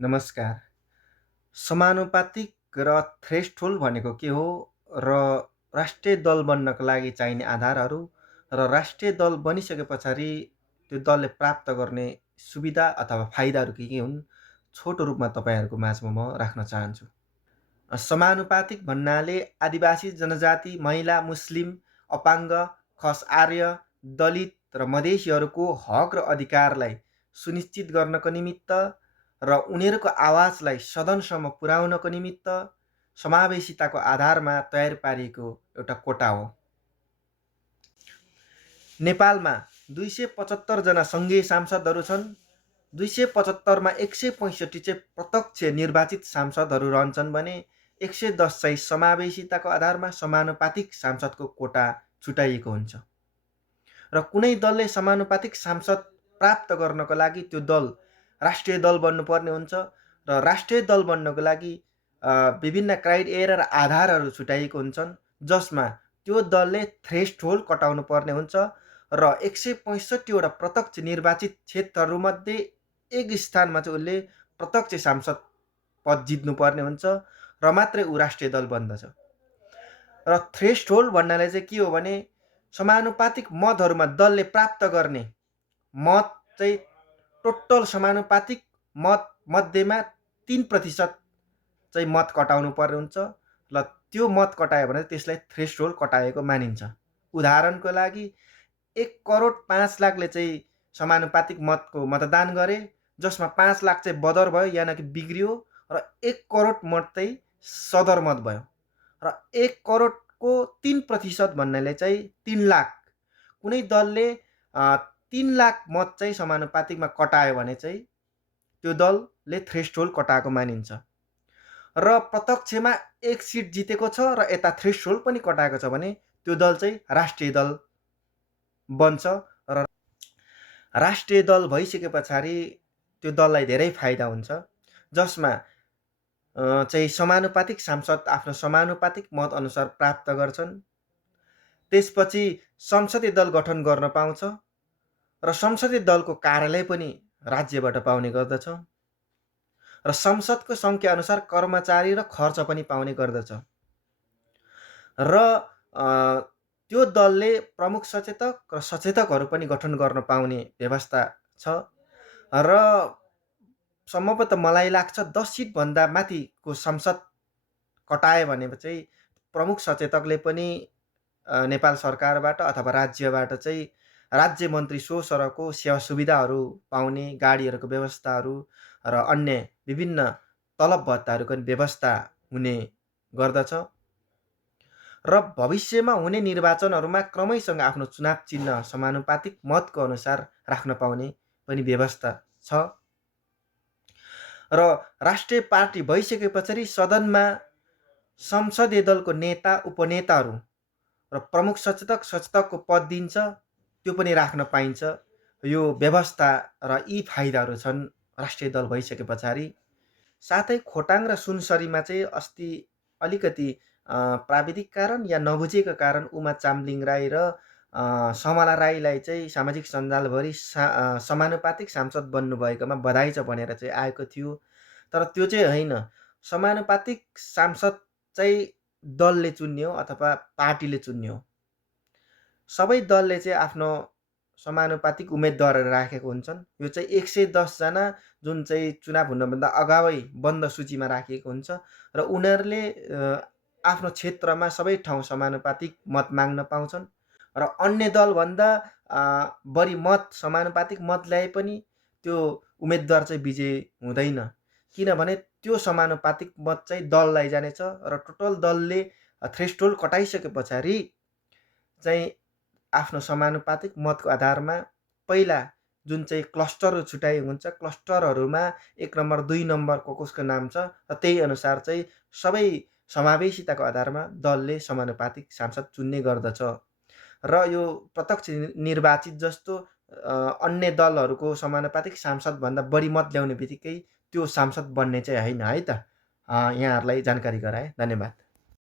नमस्कार। समानुपातिक र थ्रेसहोल्ड भनेको के हो र राष्ट्रिय दल बन्नको लागि चाहिने आधारहरू र राष्ट्रिय दल बनिसके पछाडि त्यो दलले प्राप्त गर्ने सुविधा अथवा फाइदाहरू के हुन्? छोटो रूपमा तपाईँहरूको माझमा म राख्न चाहन्छु। समानुपातिक भन्नाले आदिवासी जनजाति, महिला, मुस्लिम, अपाङ्ग, खस आर्य, दलित र मधेसीहरूको हक र अधिकारलाई सुनिश्चित गर्नको निमित्त र उनीहरूको आवाजलाई सदनसम्म पुर्याउनको निमित्त समावेशिताको आधारमा तयार पारिएको एउटा कोटा हो। नेपालमा 275 जना सङ्घीय सांसदहरू छन्। 275 मा 165 चाहिँ प्रत्यक्ष निर्वाचित सांसदहरू रहन्छन् भने 110 चाहिँ समावेशिताको आधारमा समानुपातिक सांसदको कोटा छुटाइएको हुन्छ। र कुनै दलले समानुपातिक सांसद प्राप्त गर्नको लागि त्यो दल राष्ट्रिय दल बन्नुपर्ने हुन्छ र राष्ट्रिय दल बन्नको लागि विभिन्न क्राइटेरिया र आधारहरू छुटाइएको हुन्छन्, जसमा त्यो दलले थ्रेसहोल्ड कटाउनु पर्ने हुन्छ र 165 वटा प्रत्यक्ष निर्वाचित क्षेत्रहरूमध्ये एक स्थानमा चाहिँ उसले प्रत्यक्ष सांसद पद जित्नुपर्ने हुन्छ र मात्रै ऊ राष्ट्रिय दल बन्दछ। र थ्रेसहोल्ड भन्नाले चाहिँ के हो भने समानुपातिक मतहरूमा दलले प्राप्त गर्ने मत चाहिँ टोटल समानुपातिक मत मध्येमा 3% चाहिँ मत कटाउनु पर्ने हुन्छ र त्यो मत कटायो भने त्यसलाई थ्रेसहोल्ड कटाएको मानिन्छ। उदाहरणको लागि 1,05,00,000ले चाहिँ समानुपातिक मतको मतदान गरे, जसमा 5 लाख चाहिँ बदर भयो यानि कि बिग्रियो र 1 करोड मत चाहिँ सदर मत भयो र 1 करोडको 3% भन्नाले चाहिँ 3 लाख। कुनै दलले 3 लाख मत चाहिँ समानुपातिकमा कटायो भने चाहिँ त्यो दलले थ्रेसहोल्ड कटाएको मानिन्छ। र प्रत्यक्षमा 1 सिट जितेको छ र यता थ्रेसहोल्ड पनि कटाएको छ भने त्यो दल चाहिँ राष्ट्रिय दल बन्छ र राष्ट्रिय दल भइसके पछाडि त्यो दललाई धेरै फाइदा हुन्छ, जसमा चाहिँ समानुपातिक सांसद आफ्नो समानुपातिक मत अनुसार प्राप्त गर्छन्। त्यसपछि संसदीय दल गठन गर्न पाउँछ र संसदीय दलको कार्यालय पनि राज्यबाट पाउने गर्दछ र संसदको सङ्ख्या अनुसार कर्मचारी र खर्च पनि पाउने गर्दछ। र त्यो दलले प्रमुख सचेतक र सचेतकहरू पनि गठन गर्न पाउने व्यवस्था छ र सम्भवतः मलाई लाग्छ 10 सिटभन्दा माथिको संसद कटायो भने चाहिँ प्रमुख सचेतकले पनि नेपाल सरकारबाट अथवा राज्यबाट चाहिँ राज्य मन्त्री सो सरहको सेवा सुविधाहरू पाउने, गाडीहरूको व्यवस्थाहरू र अन्य विभिन्न तलब भत्ताहरूको पनि व्यवस्था हुने गर्दछ र भविष्यमा हुने निर्वाचनहरूमा क्रमैसँग आफ्नो चुनाव चिन्ह समानुपातिक मतको अनुसार राख्न पाउने पनि व्यवस्था छ। र राष्ट्रिय पार्टी भइसके पछाडि सदनमा संसदीय दलको नेता, उपनेताहरू र प्रमुख सचेतक, सचेतकको पद दिन्छ, त्यो पनि राख्न पाइन्छ। यो व्यवस्था र यी फाइदाहरू छन् राष्ट्रिय दल भइसके पछाडि। साथै खोटाङ र सुनसरीमा चाहिँ अस्ति अलिकति प्राविधिक कारण या नबुझेको कारण उमा चामलिङ राई र समला राईलाई चाहिँ सामाजिक सञ्जालभरि समानुपातिक सांसद बन्नुभएकोमा बधाई छ भनेर चाहिँ आएको थियो। तर त्यो चाहिँ होइन। समानुपातिक सांसद चाहिँ दलले चुन्ने हो अथवा पार्टीले चुन्ने हो। सबै दलले चाहिँ आफ्नो समानुपातिक उम्मेदवारहरू राखेको हुन्छन्। यो चाहिँ 110 जना जुन चाहिँ चुनाव हुनुभन्दा अगावै बन्द सूचीमा राखिएको हुन्छ र उनीहरूले आफ्नो क्षेत्रमा सबै ठाउँ समानुपातिक मत माग्न पाउँछन् र अन्य दलभन्दा बढी मत समानुपातिक मत ल्याए पनि त्यो उम्मेदवार चाहिँ विजय हुँदैन, किनभने त्यो समानुपातिक मत चाहिँ दललाई जानेछ र टोटल दलले थ्रेसहोल्ड कटाइसके पछाडि चाहिँ आफ्नो समानुपातिक मतको आधारमा पहिला जुन चाहिँ क्लस्टरहरू छुट्याइएको हुन्छ, क्लस्टरहरूमा 1 नम्बर 2 नम्बर कसको नाम छ र त्यही अनुसार चाहिँ सबै समावेशिताको आधारमा दलले समानुपातिक सांसद चुन्ने गर्दछ र यो प्रत्यक्ष निर्वाचित जस्तो अन्य दलहरूको समानुपातिक सांसदभन्दा बढी मत ल्याउने बित्तिकै त्यो सांसद बन्ने चाहिँ होइन है त। यहाँहरूलाई जानकारी गराएँ। धन्यवाद।